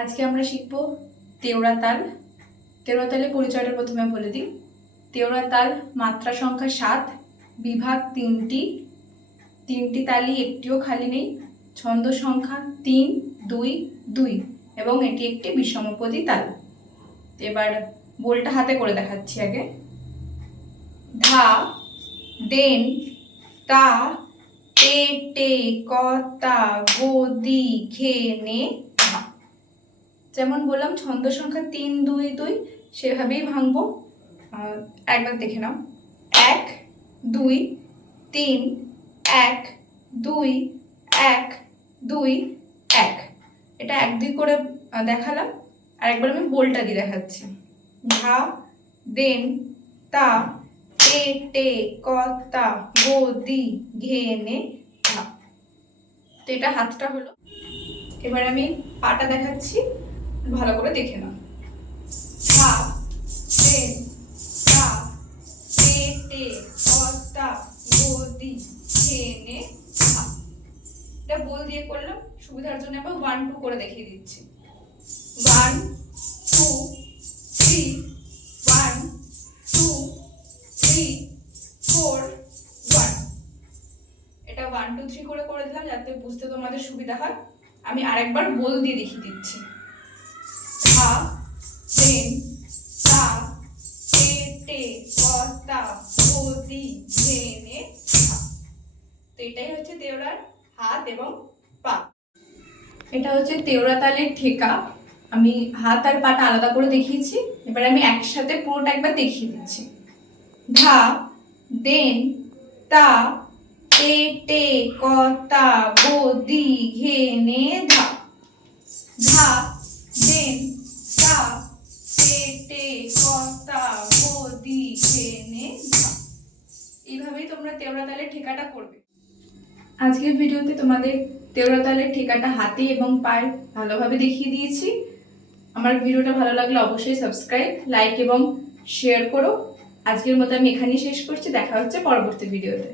আজকে আমরা শিখব তেওড়া তাল। তেওড়া তালের পরিচয়টা প্রথমে বলে দিই। তেওড়া তাল মাত্রা সংখ্যা 7, বিভাগ 3টি তালই একটিও খালি নেই, ছন্দ সংখ্যা 3, 2, 2 এবং এটি একটি বিষমপদী তাল। এবার বোলটা হাতে করে দেখাচ্ছি। আগে ধা, দেন, তা, টে টে, ক তা, গো দি, ঘে নে, ধা। যেমন বললাম ছন্দ সংখ্যা 3, 2, 2 সেভাবেই ভাঙবো। একবার দেখে নাও। 1, 2, 3, 1, 2, 1, 2, 1। এটা 1, 2 করে দেখালাম। আর একবার আমি বোলটা দিয়ে দেখাচ্ছি। ধা, দেন, তা, টে টে, ক তা, গো দি, ঘে নে, ধা। তো এটা হাতটা হলো। এবার আমি পাটা দেখাচ্ছি, ভালো করে দেখে নাও। ধা, দেন, তা, টে টে, ক তা, গো দি, ঘে নে, ধা। এটা বোল দিয়ে করলাম, সুবিধার জন্য আবার 1, 2 করে দেখিয়ে দিচ্ছি। 1, 2, 3, 1, 2, 3, 4, 1। এটা 1, 2, 3 করে দিলাম যাতে বুঝতে তোমাদের সুবিধা হয়। আমি আরেকবার বোল দিয়ে দেখিয়ে দিচ্ছি। ধা, দেন, তা, টে টে, ক তা, গো দি, ঘে নে, ধা। তো এটাই হচ্ছে তেওড়ার হাত এবং পা। এটা হচ্ছে তেওড়া তালের ঠেকা। আমি হাত আর পাটা আলাদা করে দেখিয়েছি। এবার আমি একসাথে পুরোটা একবার দেখিয়ে দিচ্ছি। ধা, দেন, তা, টে টে, ক তা, গো দি, ঘে নে, ধা। ধা, দেন, তা, টে টে, ক তা, গো দি, ঘে নে, ধা। এইভাবেই তোমরা তেওড়া তালের ঠেকাটা করবে। আজকের ভিডিওতে তোমাদের তেওড়া তালের ঠেকাটা হাতে এবং পায়ে ভালোভাবে দেখিয়ে দিয়েছি। আমার ভিডিওটা ভালো লাগলে অবশ্যই সাবস্ক্রাইব, লাইক এবং শেয়ার করো। আজকের মতো আমি এখানেই শেষ করছি। দেখা হচ্ছে পরবর্তী ভিডিওতে।